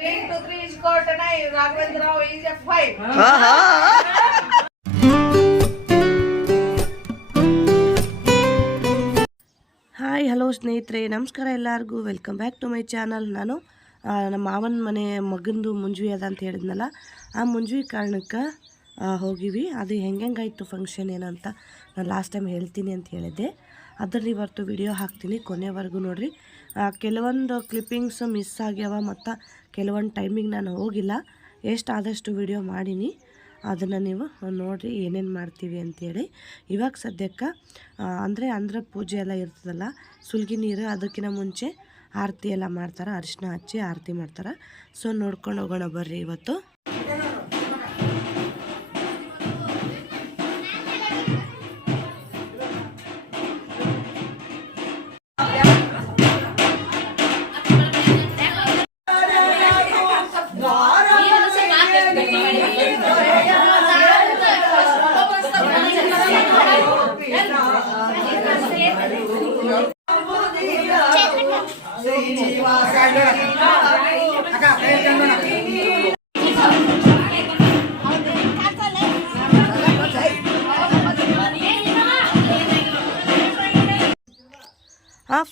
Three to three is got and I, Raghavendra Rao is a five. Hi hello ಸ್ನೇಹಿತರೆ. ನಮಸ್ಕಾರ ಎಲ್ಲರಿಗೂ. Welcome back to my channel ನಾನು ನಮ್ಮ ಮಾವನ ಮನೆ ಮಗಂದು ಮುಂಜುವಿ ಅದ ಅಂತ ಹೇಳಿದ್ನಲ್ಲ ಆ ಮುಂಜುವಿ ಕಾರಣಕ್ಕೆ ಹೋಗಿವಿ. ಅದು ಹೆಂಗಾಯ್ತು ಫಂಕ್ಷನ್ ಏನಂತ ನಾನು ಲಾಸ್ಟ್ ಟೈಮ್ ಹೇಳ್ತೀನಿ ಅಂತ ಹೇಳಿದ್ದೆ. ಅದರಲ್ಲಿ ಇವತ್ತು ವಿಡಿಯೋ ಹಾಕ್ತೀನಿ ಕೊನೆವರೆಗೂ ನೋಡಿರಿ. ಕೆಲವೊಂದು ಕ್ಲಿಪ್ಪಿಂಗ್ಸ್ ಮಿಸ್ ಆಗ್ಯಾವ ಮತ್ತು ಕೆಲವೊಂದು ಟೈಮಿಗೆ ನಾನು ಹೋಗಿಲ್ಲ. ಎಷ್ಟು ಆದಷ್ಟು ವಿಡಿಯೋ ಮಾಡೀನಿ. ಅದನ್ನು ನೀವು ನೋಡಿರಿ ಏನೇನು ಮಾಡ್ತೀವಿ ಅಂತೇಳಿ. ಇವಾಗ ಸದ್ಯಕ್ಕೆ ಅಂದರೆ ಅಂದ್ರ ಪೂಜೆ ಎಲ್ಲ ಇರ್ತದಲ್ಲ, ಸುಲ್ಗಿ ನೀರು ಅದಕ್ಕಿಂತ ಮುಂಚೆ ಆರತಿ ಎಲ್ಲ ಮಾಡ್ತಾರೆ, ಅರಿಶಿನ ಹಚ್ಚಿ ಆರತಿ ಮಾಡ್ತಾರೆ. ಸೊ ನೋಡ್ಕೊಂಡು ಹೋಗೋಣ ಬರ್ರಿ ಇವತ್ತು.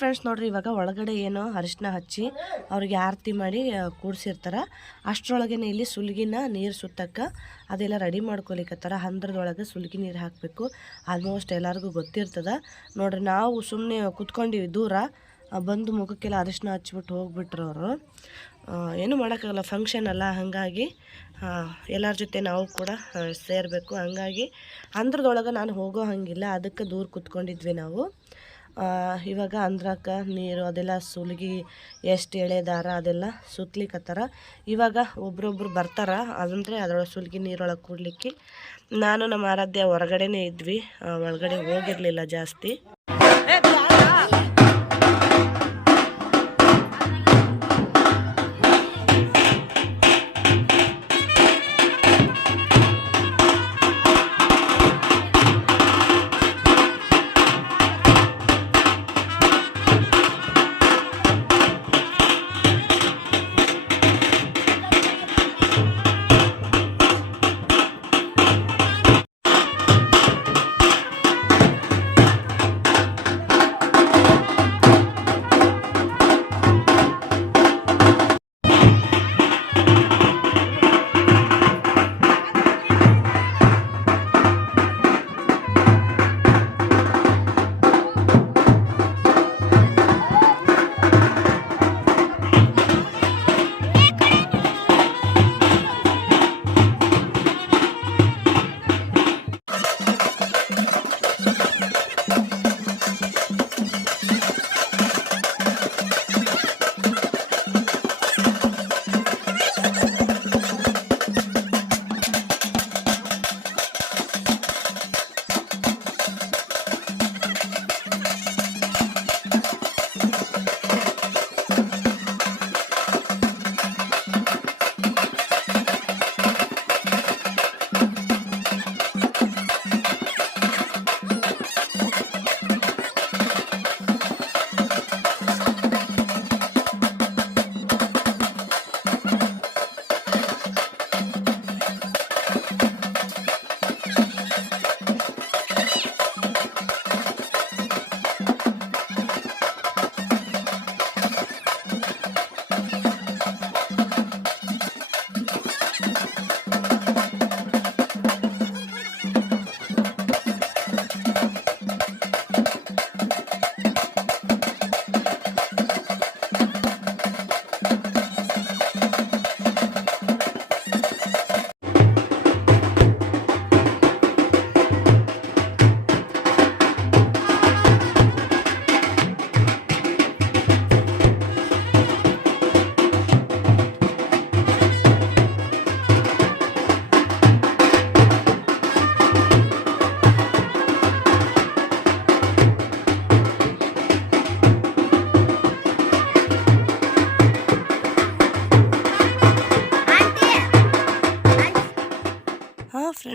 ಫ್ರೆಂಡ್ಸ್ ನೋಡ್ರಿ, ಇವಾಗ ಒಳಗಡೆ ಏನು ಅರಿಶಿನ ಹಚ್ಚಿ ಅವ್ರಿಗೆ ಆರತಿ ಮಾಡಿ ಕೂಡಿಸಿರ್ತಾರೆ. ಅಷ್ಟರೊಳಗೆ ಇಲ್ಲಿ ಸುಲ್ಗಿನ ನೀರು ಸುತ್ತಕ್ಕೆ ಅದೆಲ್ಲ ರೆಡಿ ಮಾಡ್ಕೊಲಿಕ್ಕತ್ತಾರ ಹಂದ್ರದೊಳಗೆ ಸುಲ್ಗಿ ನೀರು ಹಾಕಬೇಕು. ಆಲ್ಮೋಸ್ಟ್ ಎಲ್ಲರಿಗೂ ಗೊತ್ತಿರ್ತದೆ. ನೋಡ್ರಿ, ನಾವು ಸುಮ್ಮನೆ ಕುತ್ಕೊಂಡಿವಿ ದೂರ. ಬಂದು ಮುಖಕ್ಕೆಲ್ಲ ಅರಿಶಿನ ಹಚ್ಬಿಟ್ಟು ಹೋಗ್ಬಿಟ್ರು ಅವರು. ಏನು ಮಾಡೋಕ್ಕಾಗಲ್ಲ ಫಂಕ್ಷನ್ ಅಲ್ಲ. ಹಾಗಾಗಿ ಎಲ್ಲರ ಜೊತೆ ನಾವು ಕೂಡ ಸೇರಬೇಕು. ಹಾಗಾಗಿ ಅಂದ್ರದೊಳಗೆ ನಾನು ಹೋಗೋ ಹಂಗಿಲ್ಲ. ಅದಕ್ಕೆ ದೂರ ಕುತ್ಕೊಂಡಿದ್ವಿ ನಾವು. ಇವಾಗ ಅಂದ್ರಕ್ಕ ನೀರು ಅದೆಲ್ಲ ಸುಲಿಗೆ ಎಷ್ಟು ಎಳೆ ದಾರ ಅದೆಲ್ಲ ಸುತ್ತಲಿಕ್ಕತ್ತಾರ ಇವಾಗ ಒಬ್ರೊಬ್ರು ಬರ್ತಾರ ಅದಂದರೆ ಅದರೊಳಗೆ ಸುಲಿಗೆ ನೀರೊಳಗೆ ಕೂಡ್ಲಿಕ್ಕೆ. ನಾನು ನಮ್ಮ ಆರಾಧ್ಯ ಹೊರಗಡೆನೇ ಇದ್ವಿ ಒಳಗಡೆ ಹೋಗಿರಲಿಲ್ಲ ಜಾಸ್ತಿ.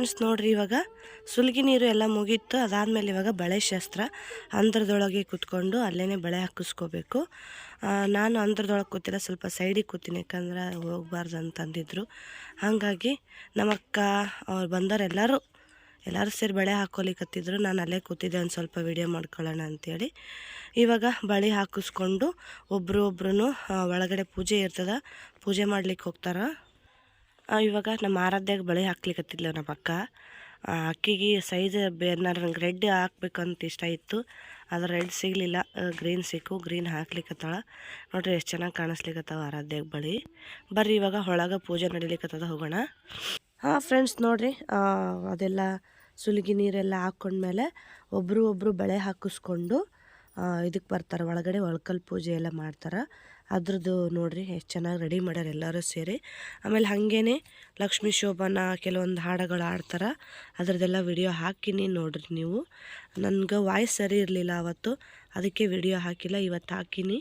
ಫ್ರೆಂಡ್ಸ್, ನೋಡ್ರಿ ಇವಾಗ ಸುಲ್ಗಿ ನೀರು ಎಲ್ಲ ಮುಗೀತು. ಅದಾದಮೇಲೆ ಇವಾಗ ಬಳೆ ಶಾಸ್ತ್ರ ಅಂದ್ರದೊಳಗೆ ಕೂತ್ಕೊಂಡು ಅಲ್ಲೇ ಬಳೆ ಹಾಕಿಸ್ಕೋಬೇಕು. ನಾನು ಅಂದ್ರದೊಳಗೆ ಕೂತಿಲ್ಲ ಸ್ವಲ್ಪ ಸೈಡಿಗೆ ಕೂತೀನಿ, ಯಾಕಂದ್ರೆ ಹೋಗ್ಬಾರ್ದು ಅಂತಂದಿದ್ರು ಹಾಗಾಗಿ ನಮ್ಮಕ್ಕ ಅವ್ರು ಬಂದವ್ರು ಎಲ್ಲರೂ ಎಲ್ಲರೂ ಸೇರಿ ಬಳೆ ಹಾಕ್ಕೊಲಿಕತ್ತಿದ್ರು. ನಾನು ಅಲ್ಲೇ ಕೂತಿದ್ದೆ, ಒಂದು ಸ್ವಲ್ಪ ವಿಡಿಯೋ ಮಾಡ್ಕೊಳ್ಳೋಣ ಅಂತೇಳಿ. ಇವಾಗ ಬಳೆ ಹಾಕಿಸ್ಕೊಂಡು ಒಬ್ಬರು ಒಬ್ರು ಒಳಗಡೆ ಪೂಜೆ ಇರ್ತದೆ, ಪೂಜೆ ಮಾಡ್ಲಿಕ್ಕೆ ಹೋಗ್ತಾರೆ. ಇವಾಗ ನಮ್ಮ ಆರಾಧ್ಯಾಗ ಬಳೆ ಹಾಕ್ಲಿಕ್ಕತ್ತಿದ್ಲು ನಮ್ಮ ಅಕ್ಕ. ಅಕ್ಕಿಗೆ ಸೈಜ್ ಬೇರೆ ನಂಗೆ ರೆಡ್ ಹಾಕ್ಬೇಕಂತ ಇಷ್ಟ ಇತ್ತು. ಆದ್ರೆ ರೆಡ್ ಸಿಗಲಿಲ್ಲ. ಗ್ರೀನ್ ಸಿಕ್ಕು ಗ್ರೀನ್ ಹಾಕ್ಲಿಕ್ಕತ್ತಾಳ ನೋಡ್ರಿ ಎಷ್ಟು ಚೆನ್ನಾಗಿ ಕಾಣಿಸ್ಲಿಕ್ಕತ್ತಾವ ಆರಾಧ್ಯಾಗ ಬಳಿ. ಬರ್ರಿ ಇವಾಗ ಒಳಗೆ ಪೂಜೆ ನಡಿಲಿಕ್ಕತ್ತದ ಹೋಗೋಣ. ಹಾಂ ಫ್ರೆಂಡ್ಸ್ ನೋಡ್ರಿ ಅದೆಲ್ಲ ಸುಲಿಗಿ ನೀರೆಲ್ಲ ಹಾಕ್ಕೊಂಡ್ಮೇಲೆ ಒಬ್ಬರು ಒಬ್ಬರು ಬಳೆ ಹಾಕಿಸ್ಕೊಂಡು ಇದಕ್ಕೆ ಬರ್ತಾರೆ. ಒಳಗಡೆ ಒಳ್ಕಲ್ ಪೂಜೆ ಎಲ್ಲ ಮಾಡ್ತಾರೆ. ಅದ್ರದ್ದು ನೋಡ್ರಿ ಎಷ್ಟು ಚೆನ್ನಾಗಿ ರೆಡಿ ಮಾಡ್ಯಾರ ಎಲ್ಲರೂ ಸೇರಿ. ಆಮೇಲೆ ಹಾಗೇನೆ ಲಕ್ಷ್ಮೀ ಶೋಭಾನ ಕೆಲವೊಂದು ಹಾಡುಗಳು ಆಡ್ತಾರೆ ಅದ್ರದ್ದೆಲ್ಲ ವಿಡಿಯೋ ಹಾಕಿನಿ ನೋಡ್ರಿ ನೀವು. ನನಗೆ ವಾಯ್ಸ್ ಸರಿ ಇರಲಿಲ್ಲ ಅವತ್ತು. ಅದಕ್ಕೆ ವಿಡಿಯೋ ಹಾಕಿಲ್ಲ, ಇವತ್ತು ಹಾಕಿನಿ.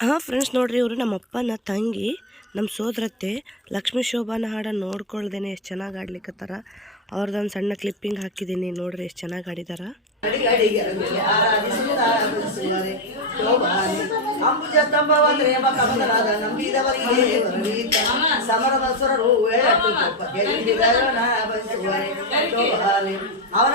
ಹಾಂ ಫ್ರೆಂಡ್ಸ್ ನೋಡ್ರಿ, ಇವರು ನಮ್ಮ ಅಪ್ಪನ ತಂಗಿ, ನಮ್ಮ ಸೋದರತ್ತೆ. ಲಕ್ಷ್ಮೀ ಶೋಭಾನ ಹಾಡ ನೋಡ್ಕೊಳ್ದೇನೆ ಎಷ್ಟು ಚೆನ್ನಾಗಿ ಆಡ್ಲಿಕ್ಕತ್ತಾರ ಅವ್ರದ್ದೊಂದು ಸಣ್ಣ ಕ್ಲಿಪ್ಪಿಂಗ್ ಹಾಕಿದ್ದೀನಿ ನೋಡ್ರಿ ಎಷ್ಟು ಚೆನ್ನಾಗಿ ಆಡಿದಾರ. ಅವನ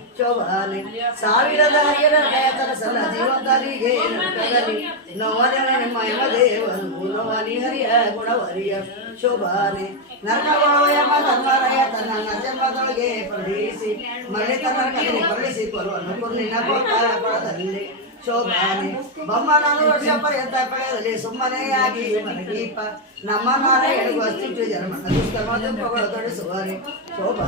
ಶೋಭಾನೆ ಸಾವಿರದ ಹರಿಯರ ದಯತರ ಸಲ ನೋವನ ನಿಮ್ಮ ಯಮ ದೇವರು ಗುಣವಾನಿ ಹರಿಯ ಗುಣವರಿಯ ಶೋಭಾನೆ ನರಕಗಳು ಯಮ ತನ್ವರಯ ತನ್ನ ನಜಮದೊಳಗೆ ಪ್ರವೇಶಿ ಮರಳಿತ ಪ್ರವೇಶಿ ಕೊಳದಲ್ಲಿ ಶೋಭಾನೆ ಬೊಮ್ಮನನ್ನು ವರ್ಷ ಪರ್ಯಂತ ಕಳೆಯದಲ್ಲಿ ಸುಮ್ಮನೆಯಾಗಿ ಮನಗೀಪ ನಮ್ಮ ನಾರಾಯಣಿಗೂ ಅಸ್ತಿತ್ವ ಜನ್ಮ ದುಷ್ಕರ್ಮ ದುಃಖಗಳು ತೊಡಿಸುವರೆ ಶೋಭಾ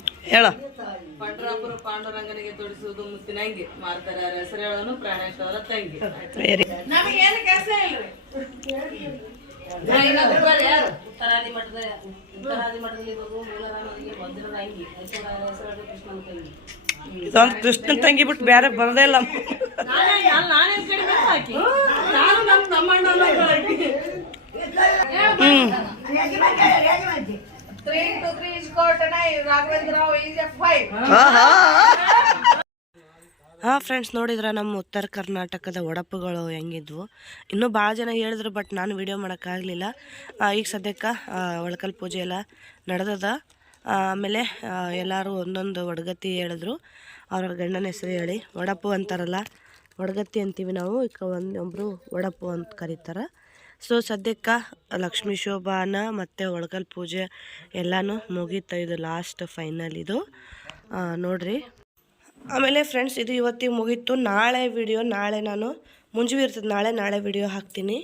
ಹೇಳು. ಪಂಡರಾಪುರ ಪಾಂಡುರಂಗನಿಗೆ ತೊಡಿಸುವುದು ಮುತ್ತಿನ ಅಂಗಿ. ಮಾರ್ತಾರೆ ಅವರ ಹೆಸರೇಳನು ಪ್ರಾಣೇಶ್ವರ ತಂಗಿ. ನಮಗೇನು ಕೆಲಸ ಇಲ್ರಿ? ಉತ್ತರಾದಿ ಮಠದ ಉತ್ತರಾದಿ ಮಠದಲ್ಲಿ ಬರುವ ಮೂಲರಾಮನಿಗೆ ವಜ್ರದ ಅಂಗಿ. ಐಶ್ವರ್ಯ ಹೆಸರು ಕೃಷ್ಣನ ತಂಗಿ. ಇದೊಂದು ಕೃಷ್ಣನ್ ತಂಗಿ ಬಿಟ್ಟು ಬೇರೆ ಬರದೇ ಇಲ್ಲ. ನಾನೇನ್ ಕಡಿಮೆ to is nine. Raghavendra Rao is a ಹಾಂ. ಫ್ರೆಂಡ್ಸ್ ನೋಡಿದ್ರೆ ನಮ್ಮ ಉತ್ತರ ಕರ್ನಾಟಕದ ಒಡಪುಗಳು ಹೆಂಗಿದ್ವು? ಇನ್ನೂ ಭಾಳ ಜನ ಹೇಳಿದ್ರು ಬಟ್ ನಾನು ವಿಡಿಯೋ ಮಾಡೋಕ್ಕಾಗಲಿಲ್ಲ ಈಗ ಸದ್ಯಕ್ಕೆ ಒಳಕಲ್ ಪೂಜೆ ಎಲ್ಲ ನಡೆದದ. ಆಮೇಲೆ ಎಲ್ಲರೂ ಒಂದೊಂದು ಒಡಗತಿ ಹೇಳಿದ್ರು. ಅವ್ರವ್ರ ಗಂಡನ ಹೆಸರು ಹೇಳಿ. ಒಡಪು ಅಂತಾರಲ್ಲ ಒಡಗತ್ತಿ ಅಂತೀವಿ ನಾವು. ಈಗ ಒಂದು ಒಬ್ಬರು ಒಡಪು ಅಂತ ಕರೀತಾರೆ. ಸೊ ಸದ್ಯಕ್ಕೆ ಲಕ್ಷ್ಮೀ ಶೋಭಾನ ಮತ್ತು ಒಳಗಲ್ ಪೂಜೆ ಎಲ್ಲನೂ ಮುಗೀತು ಇದು ಲಾಸ್ಟ್ ಫೈನಲ್ ಇದು. ನೋಡ್ರಿ. ಆಮೇಲೆ ಫ್ರೆಂಡ್ಸ್ ಇದು ಇವತ್ತಿಗೆ ಮುಗೀತು. ನಾಳೆ ವಿಡಿಯೋ ನಾಳೆ ನಾನು ಮುಂಜಾನೆ ಇರ್ತದೆ. ನಾಳೆ ನಾಳೆ ವಿಡಿಯೋ ಹಾಕ್ತೀನಿ.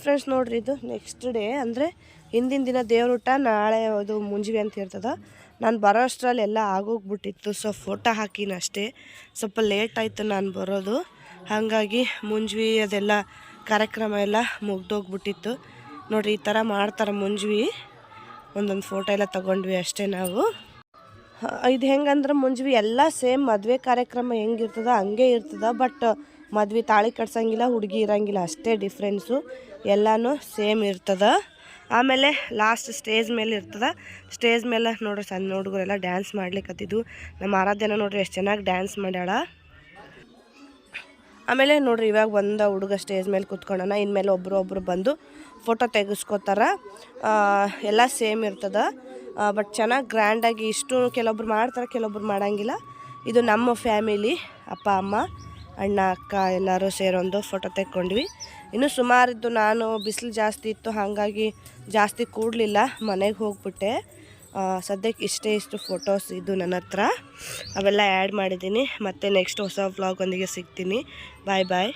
ಫ್ರೆಂಡ್ಸ್ ನೋಡ್ರಿ ಇದು ನೆಕ್ಸ್ಟ್ ಡೇ ಅಂದರೆ ಹಿಂದಿನ ದಿನ ದೇವ್ರೂಟ ನಾಳೆ ಅದು ಮುಂಜಾನೆ ಅಂತ ಇರ್ತದೆ. ನಾನು ಬರೋ ಅಷ್ಟರಲ್ಲಿ ಎಲ್ಲ ಆಗೋಗ್ಬಿಟ್ಟಿತ್ತು. ಸೊ ಫೋಟೋ ಹಾಕಿನಷ್ಟೇ ಸ್ವಲ್ಪ ಲೇಟ್ ಆಯಿತು ನಾನು ಬರೋದು. ಹಾಗಾಗಿ ಮುಂಜಿ ಅದೆಲ್ಲ ಕಾರ್ಯಕ್ರಮ ಎಲ್ಲ ಮುಗ್ದೋಗ್ಬಿಟ್ಟಿತ್ತು. ನೋಡಿರಿ, ಈ ಥರ ಮಾಡ್ತಾರೆ ಮುಂಜ್ವಿ. ಒಂದೊಂದು ಫೋಟೋ ಎಲ್ಲ ತಗೊಂಡ್ವಿ ಅಷ್ಟೇ ನಾವು. ಇದು ಹೆಂಗಂದ್ರೆ ಮುಂಜ್ವಿ ಎಲ್ಲ ಸೇಮ್ ಮದುವೆ ಕಾರ್ಯಕ್ರಮ ಹೆಂಗಿರ್ತದ, ಹಂಗೆ ಇರ್ತದ ಬಟ್ ಮದ್ವೆ ತಾಳಿ ಕಟ್ಸಂಗಿಲ್ಲ, ಹುಡುಗಿ ಇರಂಗಿಲ್ಲ, ಅಷ್ಟೇ ಡಿಫ್ರೆನ್ಸು ಎಲ್ಲನೂ ಸೇಮ್ ಇರ್ತದೆ. ಆಮೇಲೆ ಲಾಸ್ಟ್ ಸ್ಟೇಜ್ ಮೇಲೆ ಇರ್ತದೆ. ಸ್ಟೇಜ್ ಮೇಲೆ ನೋಡ್ರಿ, ಸಣ್ಣ ಹುಡುಗರೆಲ್ಲ ಡ್ಯಾನ್ಸ್ ಮಾಡ್ಲಿಕ್ಕತ್ತಿದ್ವು ನಮ್ಮ ಆರಾಧ್ಯನ ನೋಡ್ರಿ, ಎಷ್ಟು ಚೆನ್ನಾಗಿ ಡ್ಯಾನ್ಸ್ ಮಾಡ್ಯಾಳ. ಆಮೇಲೆ ನೋಡ್ರಿ, ಇವಾಗ ಒಂದು ಹುಡುಗ ಸ್ಟೇಜ್ ಮೇಲೆ ಕುತ್ಕೊಳ್ಳೋಣ. ಇನ್ಮೇಲೆ ಒಬ್ಬರು ಒಬ್ಬರು ಬಂದು ಫೋಟೋ ತೆಗೆಸ್ಕೋತಾರ. ಎಲ್ಲ ಸೇಮ್ ಇರ್ತದ. ಬಟ್ ಚೆನ್ನಾಗಿ ಗ್ರ್ಯಾಂಡಾಗಿ ಇಷ್ಟು ಕೆಲವೊಬ್ರು ಮಾಡ್ತಾರೆ, ಕೆಲವೊಬ್ರು ಮಾಡೋಂಗಿಲ್ಲ. ಇದು ನಮ್ಮ ಫ್ಯಾಮಿಲಿ ಅಪ್ಪ, ಅಮ್ಮ, ಅಣ್ಣ, ಅಕ್ಕ ಎಲ್ಲರೂ ಸೇರೊಂದು ಫೋಟೋ ತೆಕ್ಕೊಂಡ್ವಿ. ಇನ್ನು ಸುಮಾರಿದ್ದು ನಾನು ಬಿಸಿಲು ಜಾಸ್ತಿ ಇತ್ತು, ಹಾಗಾಗಿ ಜಾಸ್ತಿ ಕೂಡಲಿಲ್ಲ, ಮನೆಗೆ ಹೋಗ್ಬಿಟ್ಟೆ. ಸದ್ಯಕ್ಕೆ ಇಷ್ಟೇ ಇಷ್ಟು ಫೋಟೋಸ್ ಇದು ನನ್ನ ಹತ್ರ. ಅವೆಲ್ಲ ಆ್ಯಡ್ ಮಾಡಿದ್ದೀನಿ. ಮತ್ತು ನೆಕ್ಸ್ಟ್ ಹೊಸ ವ್ಲಾಗ್ ಒಂದಿಗೆ ಸಿಗ್ತೀನಿ. ಬಾಯ್ ಬಾಯ್